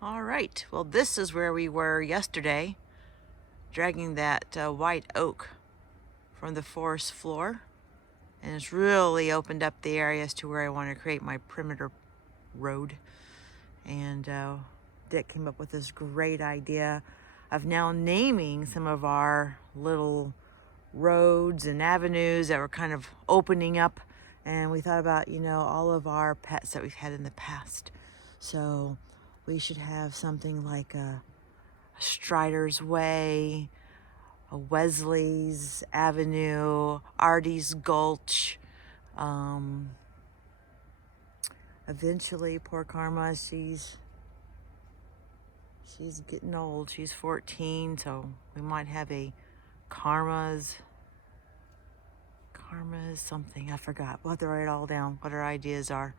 All right, well, this is where we were yesterday, dragging that white oak from the forest floor. And it's really opened up the areas to where I want to create my perimeter road. And Dick came up with this great idea of now naming some of our little roads and avenues that were kind of opening up. And we thought about, all of our pets that we've had in the past. So we should have something like a Strider's Way, a Wesley's Avenue, Artie's Gulch. Eventually, poor Karma, she's getting old. She's 14, so we might have a Karma's something. I forgot. We'll have to write it all down, what our ideas are.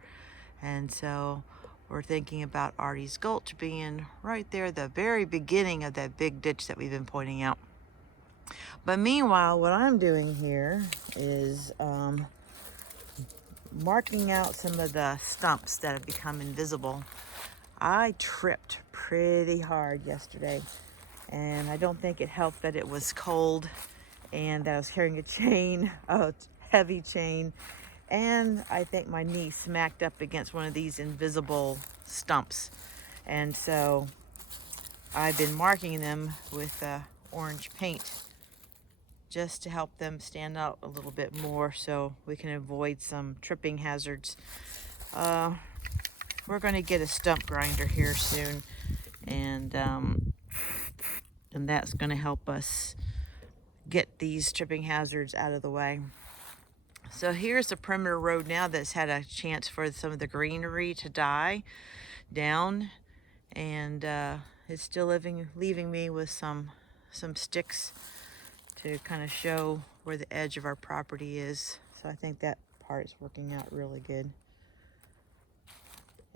And so we're thinking about Artie's Gulch being right there at the very beginning of that big ditch that we've been pointing out. But meanwhile, what I'm doing here is marking out some of the stumps that have become invisible. I tripped pretty hard yesterday, and I don't think it helped that it was cold and that I was carrying a chain, a heavy chain, and I think my knee smacked up against one of these invisible stumps. And so I've been marking them with orange paint just to help them stand out a little bit more so we can avoid some tripping hazards. We're going to get a stump grinder here soon, and that's going to help us get these tripping hazards out of the way. So here's the perimeter road now that's had a chance for some of the greenery to die down, and it's still leaving me with some sticks to kind of show where the edge of our property is. So I think that part is working out really good.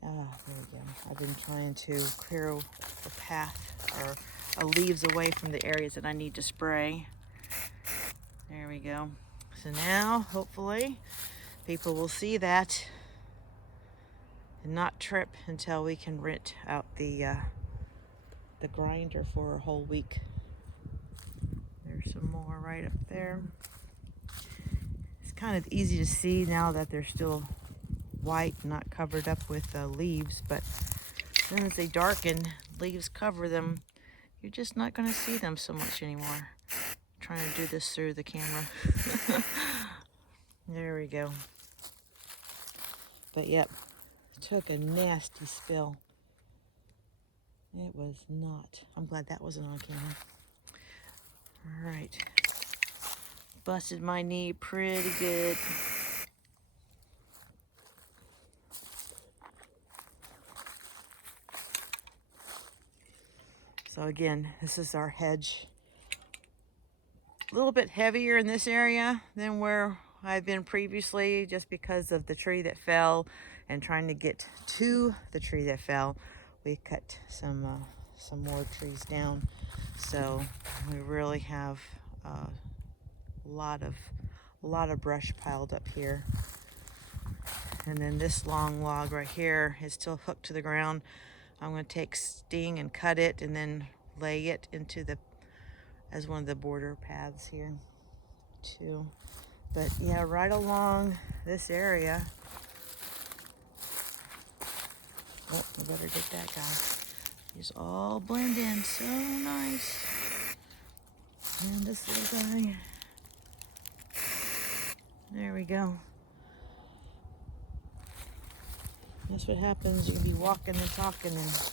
There we go. I've been trying to clear the path or leaves away from the areas that I need to spray. There we go. So now, hopefully, people will see that and not trip until we can rent out the grinder for a whole week. There's some more right up there. It's kind of easy to see now that they're still white, not covered up with leaves, but as soon as they darken, leaves cover them, you're just not going to see them so much anymore. Trying to do this through the camera. There we go. But yep, took a nasty spill. It was not. I'm glad that wasn't on camera. All right. Busted my knee pretty good. So again, this is our hedge. A little bit heavier in this area than where I've been previously, just because of the tree that fell and trying to get to the tree that fell. We cut some more trees down, so we really have a lot of brush piled up here. And then this long log right here is still hooked to the ground. I'm going to take sting and cut it and then lay it into as one of the border paths here too. But yeah, right along this area. Oh, I better get that guy. These all blend in so nice. And this little guy. There we go. That's what happens. You can be walking and talking and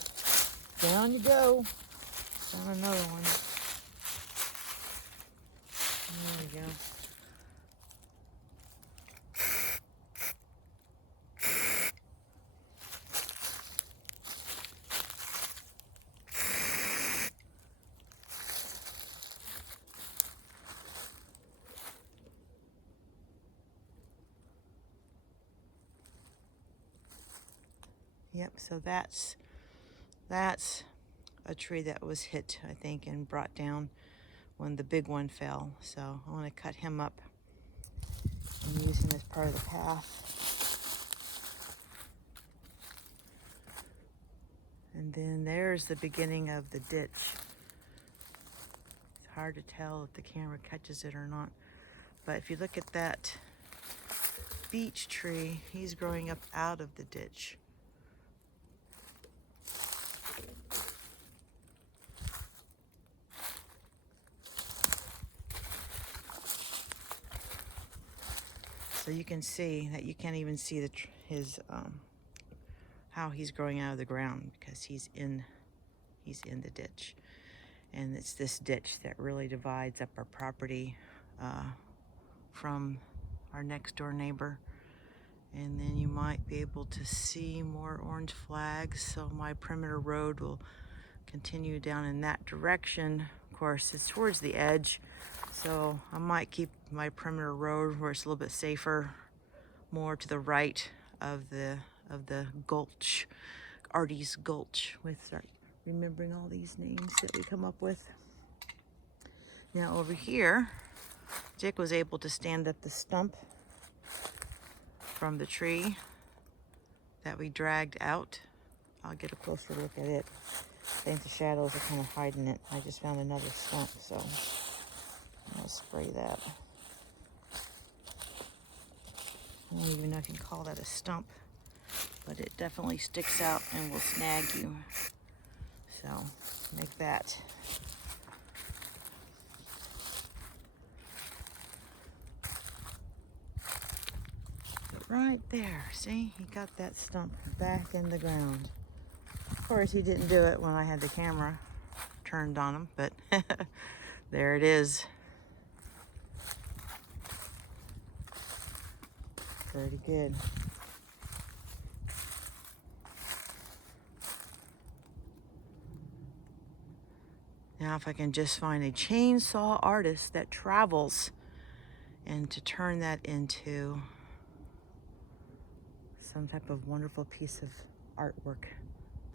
down you go. Found another one. There we go. Yep, so that's a tree that was hit, I think, and brought down when the big one fell. So I want to cut him up and use him as part of the path. And And then there's the beginning of the ditch. It's hard to tell if the camera catches it or not. But if you look at that beech tree, he's growing up out of the ditch. So you can see that you can't even see how he's growing out of the ground because he's in the ditch. And it's this ditch that really divides up our property from our next door neighbor. And then you might be able to see more orange flags. So my perimeter road will continue down in that direction. Of course, it's towards the edge, so I might keep my perimeter road where it's a little bit safer, more to the right of the gulch, Artie's Gulch. With start remembering all these names that we come up with. Now over here, Dick was able to stand up the stump from the tree that we dragged out. I'll get a closer look at it. I think the shadows are kind of hiding it. I just found another stump, so I'll spray that. I don't even know if you can call that a stump, but it definitely sticks out and will snag you. So make that. But right there, see, he got that stump back in the ground. Of course, he didn't do it when I had the camera turned on him, but there it is. Pretty good. Now if I can just find a chainsaw artist that travels and to turn that into some type of wonderful piece of artwork,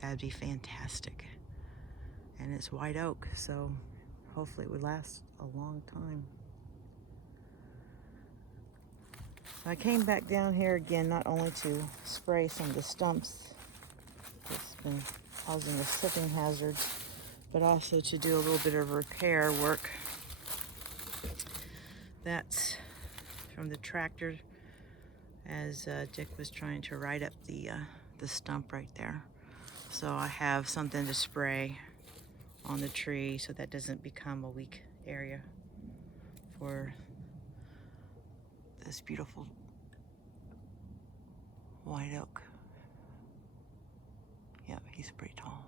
that'd be fantastic. And it's white oak, so hopefully it would last a long time. So I came back down here again, not only to spray some of the stumps that's been causing a slipping hazard, but also to do a little bit of repair work. That's from the tractor as Dick was trying to ride up the stump right there. So I have something to spray on the tree so that doesn't become a weak area for this beautiful white oak. Yeah, he's pretty tall.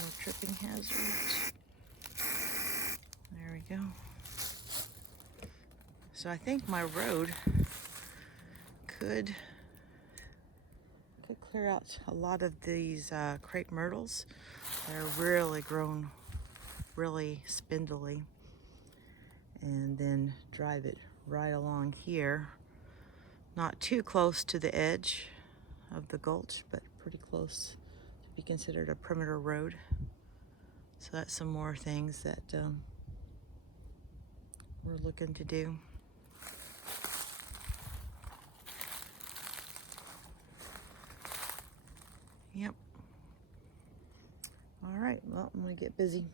No tripping hazards. There we go. So I think my road could clear out a lot of these Crape Myrtles. They're really grown really spindly. And then drive it right along here. Not too close to the edge of the gulch, but pretty close to be considered a perimeter road. So that's some more things that we're looking to do. Yep. All right, well, I'm gonna get busy.